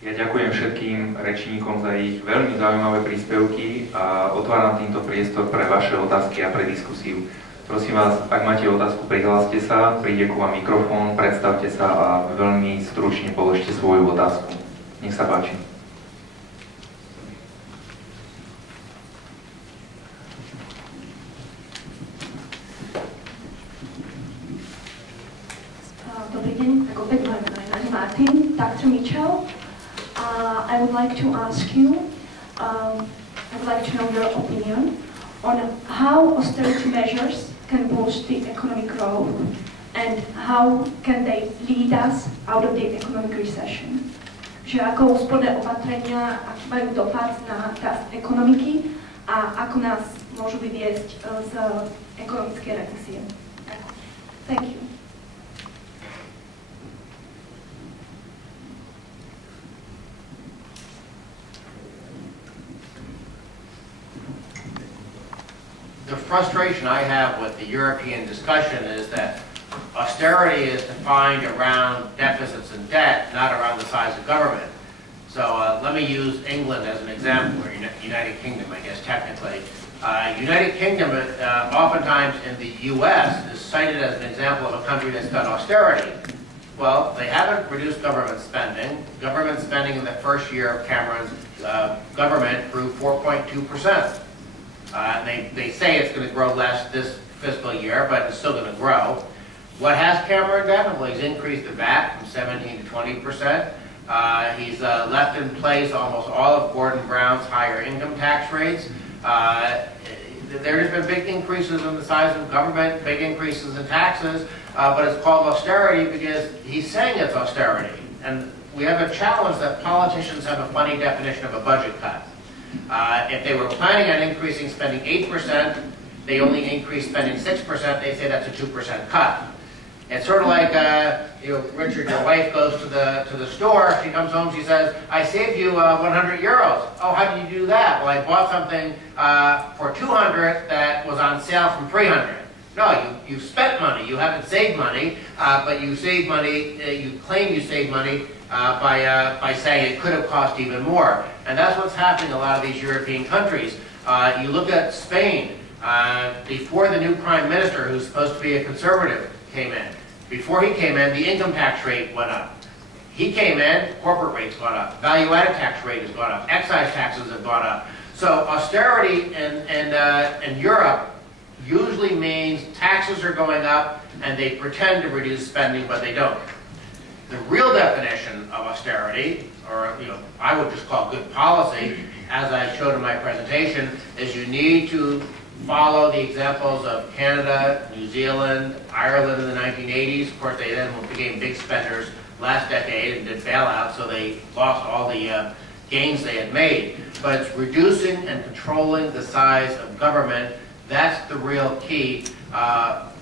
Ja ďakujem všetkým rečníkom za ich veľmi zaujímavé príspevky a otváram týmto priestor pre vaše otázky a pre diskusiu. Prosím vás, ak máte otázku, prihláste sa, príde ku vám mikrofón, predstavte sa a veľmi stručne položte svoju otázku. Nech sa páči. Dobrý deň, tak opäť moje meno je Martin. Dr. Mitchell, I would like to ask you, I would like to know your opinion on how austerity measures can boost the economic growth and how can they lead us out of the economic recession. Že ako úsporné opatrenia majú dopad na rast ekonomiky a ako nás môžu vyviesť z ekonomickej recesie. Thank you. The frustration I have with the European discussion is that austerity is defined around deficits and debt, not around the size of government. So let me use England as an example, or United Kingdom, I guess, technically. United Kingdom, oftentimes in the U.S., is cited as an example of a country that's done austerity. Well, they haven't reduced government spending. Government spending in the first year of Cameron's government grew 4.2%. They say it's going to grow less this fiscal year, but it's still going to grow. What has Cameron done? Well, he's increased the VAT from 17 to 20%. He's left in place almost all of Gordon Brown's higher income tax rates. There's been big increases in the size of government, big increases in taxes, but it's called austerity because he's saying it's austerity. And we have a challenge that politicians have a funny definition of a budget cut. If they were planning on increasing spending 8%, they only increase spending 6%, they say that's a 2% cut. It's sort of like, Richard, your wife goes to the store, she comes home, she says, I saved you 100 euros. Oh, how did you do that? Well, I bought something for 200 that was on sale from 300. No, you spent money, you haven't saved money, but you saved money, you claim you saved money by saying it could have cost even more. And that's what's happening in a lot of these European countries. You look at Spain, before the new prime minister, who's supposed to be a conservative, came in. Before he came in, the income tax rate went up. He came in, corporate rates gone up. Value-added tax rate has gone up. Excise taxes have gone up. So austerity in Europe usually means taxes are going up and they pretend to reduce spending, but they don't. The real definition of austerity, or I would just call good policy, as I showed in my presentation, is you need to follow the examples of Canada, New Zealand, Ireland in the 1980s. Of course, they then became big spenders last decade and did bailouts, so they lost all the gains they had made. But it's reducing and controlling the size of government. That's the real key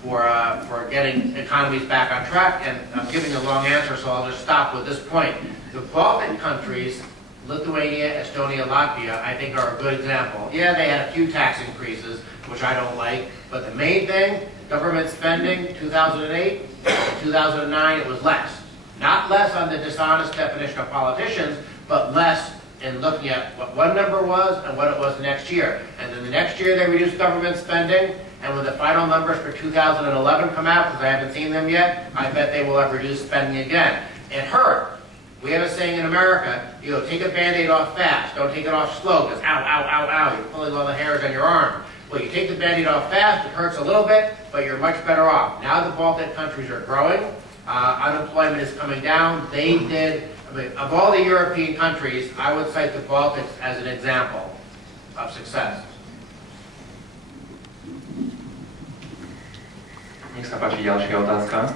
for getting economies back on track. And I'm giving a long answer, so I'll just stop with this point. The Baltic countries, Lithuania, Estonia, Latvia, I think are a good example. Yeah, they had a few tax increases, which I don't like, but the main thing, government spending, 2008, 2009, it was less. Not less on the dishonest definition of politicians, but less in looking at what one number was and what it was the next year. And then the next year they reduced government spending, and when the final numbers for 2011 come out, because I haven't seen them yet, I bet they will have reduced spending again. It hurt. We have a saying in America, take a Band-Aid off fast, don't take it off slow, because ow, ow, ow, ow, you're pulling all the hairs on your arm. Well, you take the Band-Aid off fast, it hurts a little bit, but you're much better off. Now the Baltic countries are growing, unemployment is coming down. They did, of all the European countries, I would cite the Baltics as an example of success. Nech sa páči ďalšia otázka.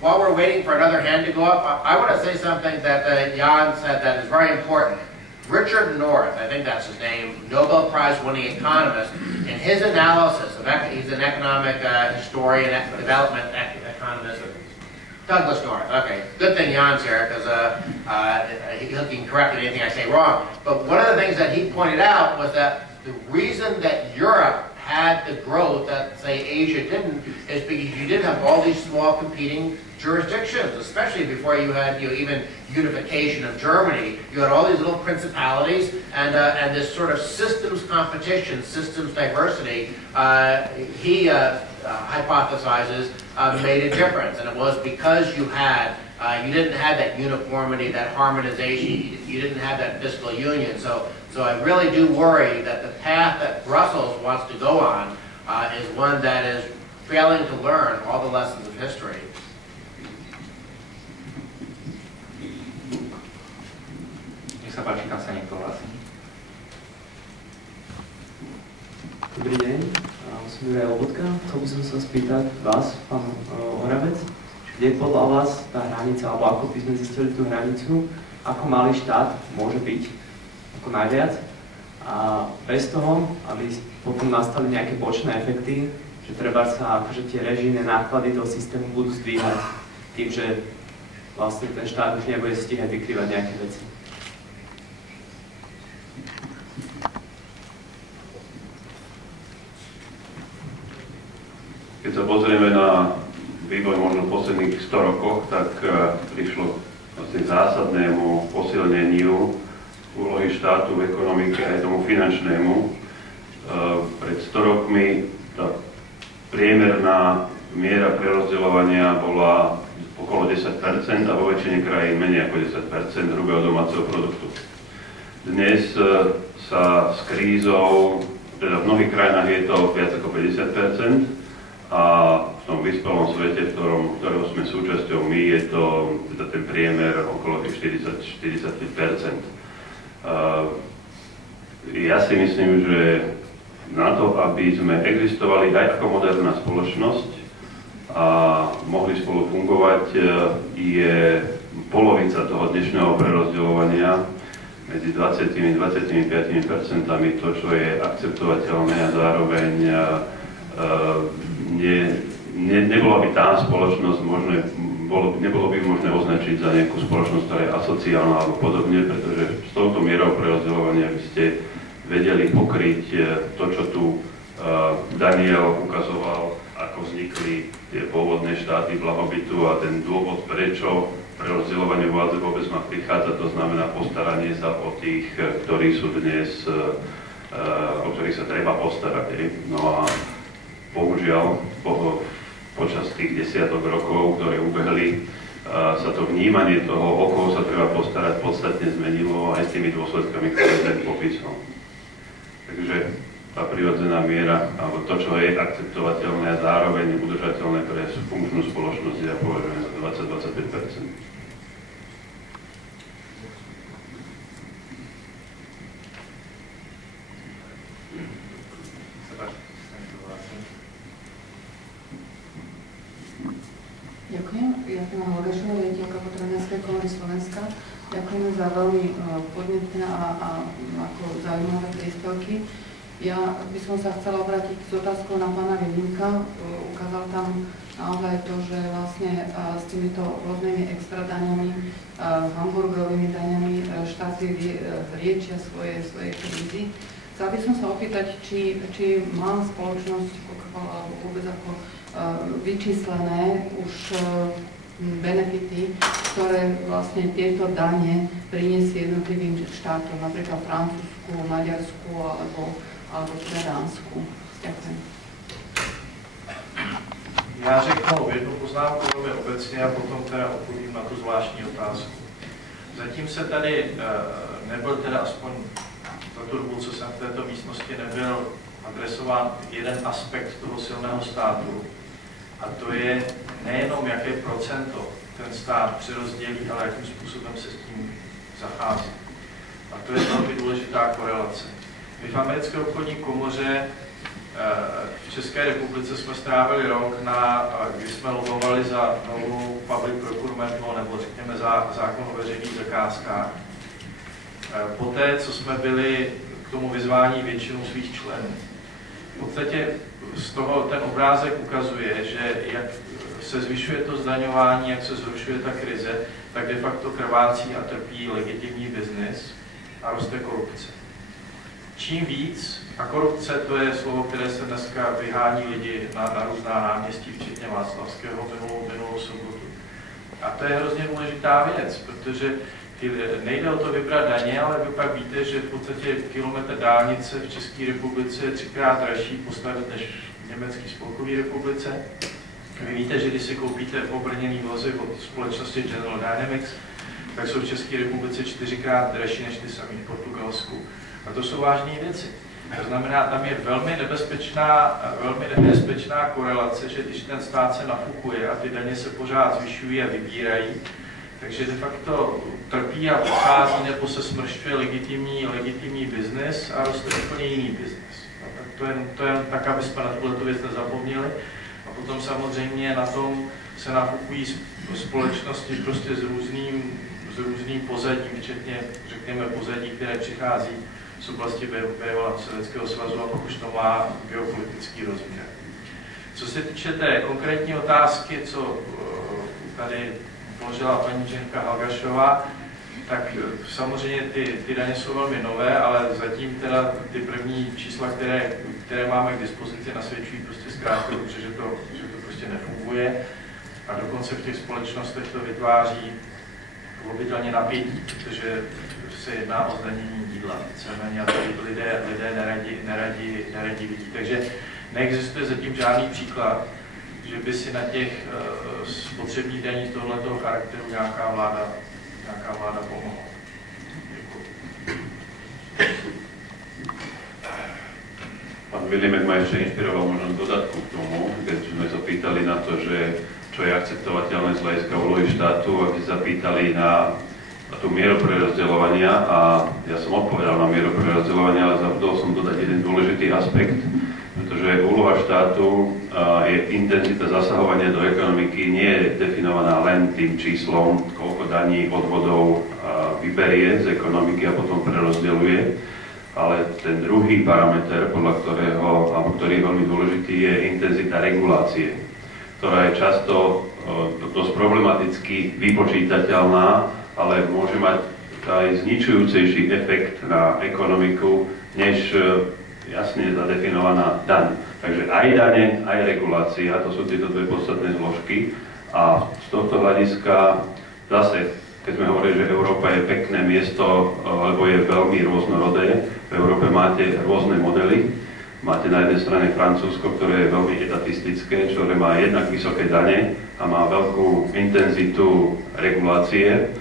While we're waiting for another hand to go up, I want to say something that Jan said that is very important. Richard North, I think that's his name, Nobel Prize-winning economist, in his analysis of, he's an economic historian, development economist, Douglas North, okay. Good thing Jan's here, because he can correct anything I say wrong. But one of the things that he pointed out was that the reason that Europe had the growth that, say, Asia didn't, is because you did have all these small competing jurisdictions, especially before you had even unification of Germany. You had all these little principalities and this sort of systems competition, systems diversity, he hypothesizes made a difference. And it was because you had you didn't have that uniformity, that harmonization, you didn't have that fiscal union. So I really do worry that the path that Brussels wants to go on is one that is failing to learn all the lessons of history. Nech sa páči, tam sa niekto hlási. Dobrý deň, som Juraj Lobotka. Chcel by som sa spýtať vás, pán Oravec, kde je podľa vás tá hranica, alebo ako by sme zistili tú hranicu, ako malý štát môže byť ako najviac a bez toho, aby potom nastali nejaké bočné efekty, že treba sa akože tie režijné náklady toho systému budú zdvíhať tým, že vlastne ten štát už nebude stíhať vykrývať nejaké veci. Keď sa pozrieme na vývoj možno v posledných 100 rokoch, tak prišlo vlastne zásadnému posilneniu úlohy štátu v ekonomike aj tomu finančnému. Pred 100 rokmi tá priemerná miera prerozdeľovania bola okolo 10% a vo väčšine krajín menej ako 10% hrubého domáceho produktu. Dnes sa s krízou, teda v mnohých krajinách je to viac ako 50%, a v tom vyspelom svete, ktorého sme súčasťou my, je to teda ten priemer okolo tých 40-45%. Ja si myslím, že na to, aby sme existovali aj ako moderná spoločnosť a mohli spolu fungovať, je polovica toho dnešného prerozdeľovania medzi 20-25% to, čo je akceptovateľné a zároveň nebola by tá spoločnosť nebolo by možné označiť za nejakú spoločnosť, ktorá je asociálna alebo podobne, pretože s touto mierou prerozdeľovania by ste vedeli pokryť to, čo tu Daniel ukazoval, ako vznikli tie pôvodné štáty blahobytu a ten dôvod, prečo prerozdeľovanie vládze vôbec má prichádzať, to znamená postaranie sa o tých, ktorí sú dnes, o ktorých sa treba postarať. No a bohužiaľ, počas tých desiatok rokov, ktoré ubehli, sa to vnímanie toho, o koho sa treba postarať, podstatne zmenilo aj s tými dôsledkami, ktoré ten popísal. Takže tá prirodzená miera, alebo to, čo je akceptovateľné a zároveň udržateľné pre funkčnú spoločnosť, ja považujem za 20-25%. Ďakujem. Ja som Helga Šová, riaditeľka Potravinárskej komory Slovenska. Ďakujeme za veľmi podnetné a ako zaujímavé príspevky. Ja by som sa chcela obrátiť s otázkou na pána Vilinka. Ukázal tam naozaj to, že vlastne s týmito rôznymi extra daňami, hamburgerovými daňami štáty riečia svoje krízy. Chcela by som sa opýtať, či má spoločnosť alebo vôbec ako vyčíslené už benefity, ktoré vlastne tieto dane priniesie jednotlivým štátom, napríklad Francúzsku, Maďarsku alebo teda Dánsku. Ďakujem. Já řeknu jednu poznámku velmi obecně a potom teda odpovím na tu zvláštní otázku. Zatím se tady nebyl teda aspoň za tu dobu, co jsem v této místnosti nebyl, adresován jeden aspekt toho silného státu, a to je nejenom jaké procento ten stát přerozdělí, ale jakým způsobem se s tím zachází. A to je velmi důležitá korelace. My v Americké obchodní komoře v České republice jsme strávili rok, kdy jsme lobovali za novou public procurement law, nebo řekněme za zákon o veřejných zakázkách. Poté, co jsme byli k tomu vyzvání většinou svých členů. V podstatě z toho ten obrázek ukazuje, že jak se zvyšuje to zdaňování, jak se zhoršuje ta krize, tak de facto krvácí a trpí legitimní biznis a roste korupce. čím víc, a korupce to je slovo, které se dneska vyhání lidi na různá náměstí, včetně Václavského minulou sobotu. A to je hrozně důležitá věc, protože nejde o to vybrat daně, ale vy pak víte, že v podstatě kilometr dálnice v České republice je 3krát dražší postavit než v Německé spolkové republice. Vy víte, že když si koupíte obrněný vozy od společnosti General Dynamics, tak jsou v České republice 4krát dražší než ty samý v Portugalsku. A to jsou vážné věci. To znamená, tam je velmi nebezpečná korelace, že když ten stát se nafukuje a ty daně se pořád zvyšují a vybírají, takže de facto trpí a pochází nebo se smršťuje legitimní biznis a roste úplně jiný biznis. No, tak to je tak, aby jsme na tuto věc nezapomněli. A potom samozřejmě na tom se nafukují společnosti prostě s různým pozadím, včetně, řekněme, pozadí, které přichází z oblasti bývalého Sovětského svazu a pak už to má geopolitický rozměr. Co se týče té konkrétní otázky, co tady položila paní Ženka Halgašová, tak samozřejmě ty daně jsou velmi nové, ale zatím teda ty první čísla, které máme k dispozici, nasvědčují prostě zkrátka dobře, že to prostě nefunguje. A dokonce v těch společnostech to vytváří pochopitelně napětí, protože se jedná o zdanění jídla. Víceméně a tady lidé neradi vidí. Takže neexistuje zatím žádný příklad, že by si na těch spotřebních daních tohoto charakteru nějaká vláda pomohla. Pán Vilimek ma ešte inšpiroval možno dodatku k tomu, keď sme sa pýtali na to, že čo je akceptovateľné z hľadiska úlohy štátu, aby sa pýtali na tú mieru prerozdeľovania a ja som odpovedal na mieru prerozdeľovania, ale zabudol som dodať jeden dôležitý aspekt, pretože úloha štátu je intenzita zasahovania do ekonomiky nie je definovaná len tým číslom, koľko daní, odvodov vyberie z ekonomiky a potom prerozdeľuje, ale ten druhý parameter, podľa ktorého, alebo ktorý je veľmi dôležitý, je intenzita regulácie, ktorá je často dosť problematicky vypočítateľná, ale môže mať aj zničujúcejší efekt na ekonomiku, než jasne zadefinovaná daň. Takže aj dane, aj regulácia, to sú tieto dve podstatné zložky. A z tohto hľadiska zase, keď sme hovorili, že Európa je pekné miesto, lebo je veľmi rôznorodé, v Európe máte rôzne modely. Máte na jednej strane Francúzsko, ktoré je veľmi etatistické, ktoré má jednak vysoké dane a má veľkú intenzitu regulácie.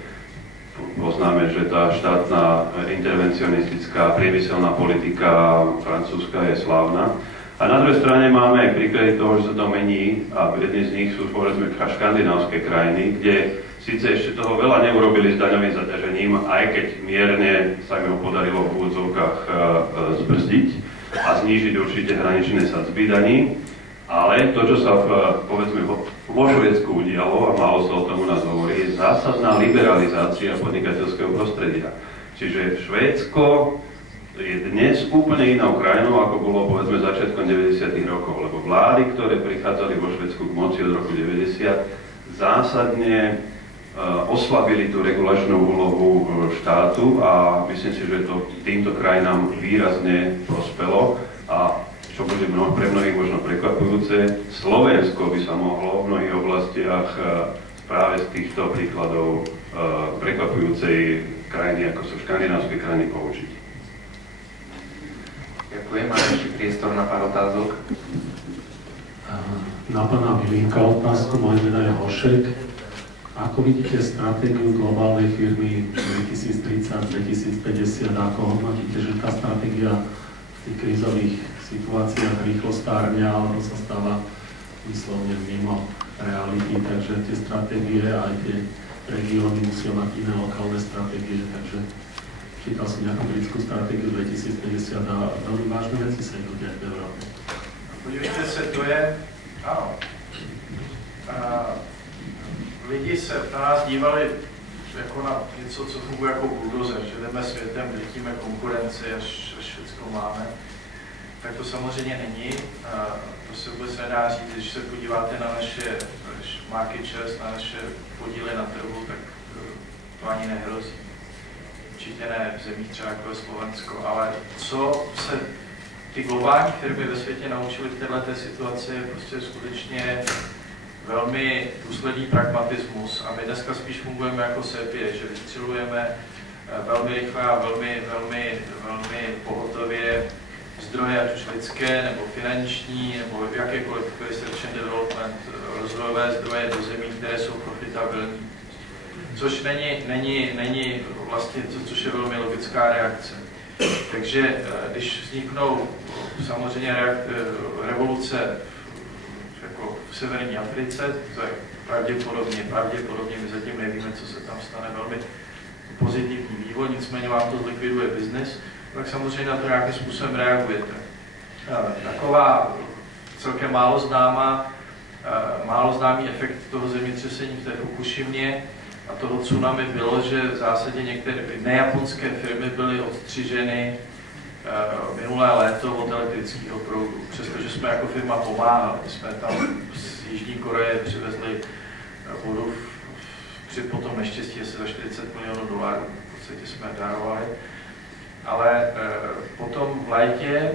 Poznáme, že tá štátna intervencionistická priemyselná politika francúzska je slávna. A na druhej strane máme aj príklady toho, že sa to mení a jedni z nich sú povedzme škandinávské krajiny, kde síce ešte toho veľa neurobili s daňovým zaťažením, aj keď mierne sa im ho podarilo v úvodzovkách zbrzdiť a znížiť určite hraničné sadzby daní, ale to, čo sa povedzme vo Švédsku udialo, a málo sa o tom u nás hovorí, je zásadná liberalizácia podnikateľského prostredia. Čiže Švédsko je dnes úplne inou krajinou, ako bolo povedzme začiatkom 90. rokov, lebo vlády, ktoré prichádzali vo Švédsku k moci od roku 90, zásadne oslabili tú regulačnú úlohu štátu a myslím si, že to týmto krajinám výrazne prospelo a čo bude pre mnohých možno prekvapujúce, Slovensko by sa mohlo v mnohých oblastiach práve z týchto príkladov prekvapujúcej krajiny, ako sú škandinávské krajiny, poučiť. Ďakujem. Máme ešte priestor na pár otázok. Na pána Vilinka otázku, moje meno je Hošek. Ako vidíte stratégiu globálnej firmy 2030-2050 a ako hodnotíte, že tá stratégia v tých krízových situáciách rýchlo stárňa alebo sa stáva vyslovne mimo reality, takže tie stratégie aj tie regióny musia mať iné lokálne stratégie, takže čítal som nejakú britskú stratégiu 2050 a veľmi vážne veci sa idú diať v Európe. Podívejte se, to je, ano, lidi se na nás dívali jako na něco, co funguje jako buldozer, že jdeme světem, dětíme konkurenci, až všechno máme. Tak to samozřejmě není. To se vůbec nedá říct, když se podíváte na naše market shares, na naše podíly na trhu, tak to ani nehrozí. určitě ne v zemích třeba jako je Slovensko, ale co se ty globální firmy ve světě naučily v této situaci, je prostě skutečně velmi důsledný pragmatismus a my dneska spíš fungujeme jako sepie, že vystřelujeme velmi rychle a velmi pohotově zdroje, ať už lidské, nebo finanční, nebo jakékoliv research and development, rozvojové zdroje do zemí, které jsou profitabilní. Což není vlastně, což je velmi logická reakce. Takže když vzniknou samozřejmě revoluce jako v severní Africe, to je pravděpodobně, my zatím nevíme, co se tam stane, velmi pozitivní vývoj, nicméně vám to zlikviduje biznis, tak samozřejmě na to nějakým způsobem reagujete. Taková celkem málo známý efekt toho zemětřesení v té Fukushimě a toho tsunami bylo, že v zásadě některé nejaponské firmy byly odstřiženy minulé léto od elektrického proudu. Přestože jsme jako firma pomáhali, jsme tam z Jižní Koreje přivezli vodu po tom neštěstí asi za $40 milionů, v podstatě jsme darovali. Ale potom v létě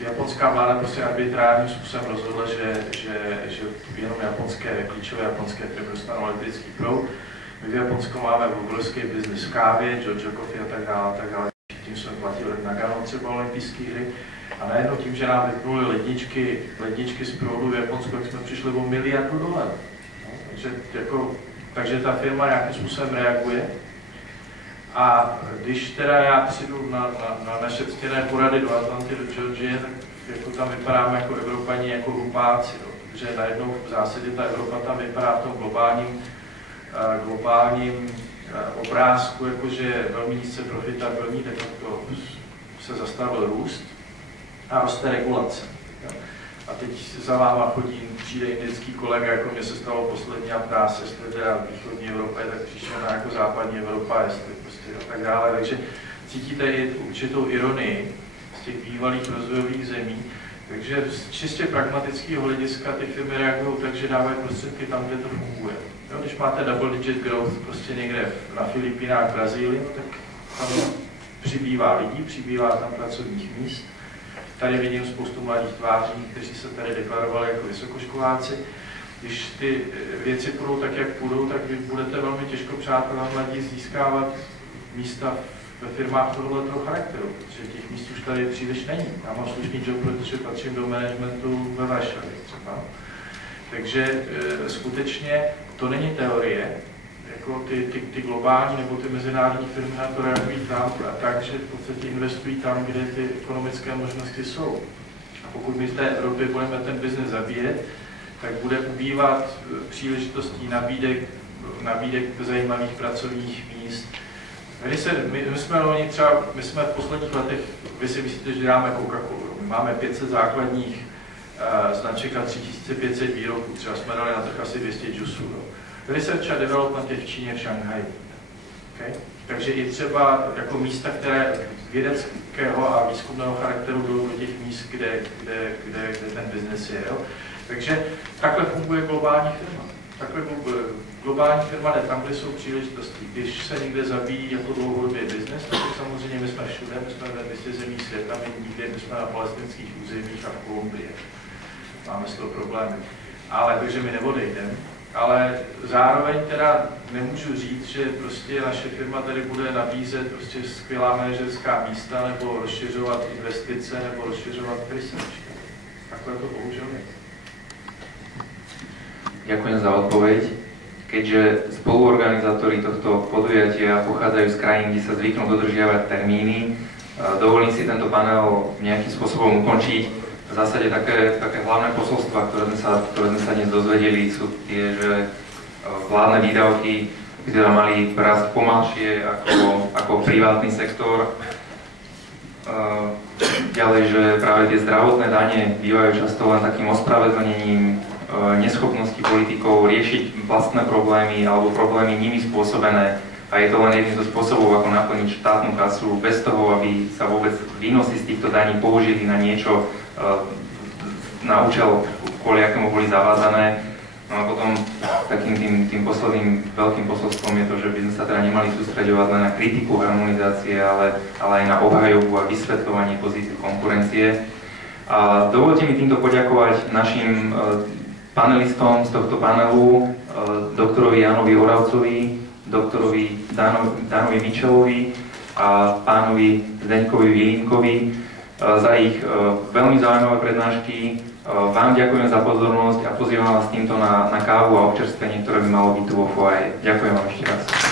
japonská vláda prostě arbitrárním způsobem rozhodla, že jenom klíčové japonské firmy dostanou elektrický proud. My v Japonsku máme obrovský biznis v kávě, Jojo Coffee a tak dále. Tím jsme platili na Nagano třeba olympijské hry. A najednou tím, že nám vypnuli ledničky z proudu v Japonsku, tak jsme přišli o $1 miliardu. No, takže ta firma nějakým způsobem reaguje. A když teda já přijdu na naše ctěné porady do Atlanty, do Georgie, tak jako tam vypadáme jako Evropani, jako hlupáci, protože najednou v zásadě ta Evropa tam vypadá v tom globálním obrázku, jakože je velmi nízce profitabilní, de facto se zastavil růst a roste regulace. A teď za váma přijde indický kolega, jako mě se stalo poslední a ptá se, jestli teda východní Evropa je tak příšerná jako západní Evropa, jestli prostě a tak dále. Takže cítíte i určitou ironii z těch bývalých rozvojových zemí. Takže z čistě pragmatického hlediska ty firmy reagují tak, že dávají prostředky tam, kde to funguje. Jo, když máte double digit growth prostě někde na Filipínách, Brazílii, no, tak tam přibývá lidí, přibývá tam pracovních míst. Tady vidím spoustu mladých tváří, kteří se tady deklarovali jako vysokoškoláci. Když ty věci půjdou tak, jak půjdou, tak vy budete velmi těžko, přátelé mladí, získávat místa ve firmách tohoto charakteru, protože těch míst už tady příliš není. Já mám slušný job, protože patřím do managementu ve Varšavě třeba. Takže skutečně to není teorie, jako ty globální nebo ty mezinárodní firmy na to reagují tam a tak, že v podstatě investují tam, kde ty ekonomické možnosti jsou. A pokud my z té Evropy budeme ten biznes zabíjet, tak bude ubývat příležitostí nabídek zajímavých pracovních míst. My jsme v posledních letech, vy si myslíte, že děláme Coca-Colu. My máme 500 základních značek a 3500 výrobků. Třeba jsme dali na trh asi 200 džusů. Research a development je v Číně, v Šanghaji. Okay? Takže i třeba jako místa, které vědeckého a výzkumného charakteru jdou do těch míst, kde ten biznes je. Jo? Takže takhle funguje globální firma. Takhle globální firma jde tam, kde jsou příležitosti. Když se někde zabíjí jako dlouhodobě biznes, tak samozřejmě my jsme všude, my jsme ve 200 zemí světa, my nikde, my jsme na palestinských územích a v Kolumbii. Máme z toho problémy. Takže my neodejdeme. Ale zároveň teda nemůžu říct, že prostě naše firma tady bude nabízet prostě skvělá manažerská místa, nebo rozšiřovat investice, nebo rozšiřovat research. Takhle to bohužel je. Ďakujem za odpoveď. Keďže spoluorganizátori tohto podujatia pochádzajú z krajín, kde sa zvyknú dodržiavať termíny, dovolím si tento panel nejakým spôsobom ukončiť. V zásade také hlavné posolstva, ktoré sme sa dnes dozvedeli, sú tie, že vládne výdavky by teda mali rásť pomalšie ako privátny sektor. Ďalej, že práve tie zdravotné dane bývajú často len takým ospravedlnením neschopnosti politikov riešiť vlastné problémy alebo problémy nimi spôsobené a je to len jedným zo spôsobov, ako naplniť štátnu kasu bez toho, aby sa vôbec výnosy z týchto daní použili na niečo, na účel, kvôli akému boli zavázané. No a potom takým tým posledným veľkým posolstvom je to, že by sme sa teda nemali sústreďovať len na kritiku harmonizácie, ale aj na obhajobu a vysvetľovanie pozitív konkurencie. A dovolte mi týmto poďakovať našim panelistom z tohto panelu, doktorovi Jánovi Oravcovi, doktorovi Danovi Mičelovi a pánovi Zdeňkovi Vilínkovi za ich veľmi zaujímavé prednášky. Vám ďakujem za pozornosť a pozývam vás týmto na kávu a občerstvenie, ktoré by malo byť tu vo foaje. Ďakujem vám ešte raz.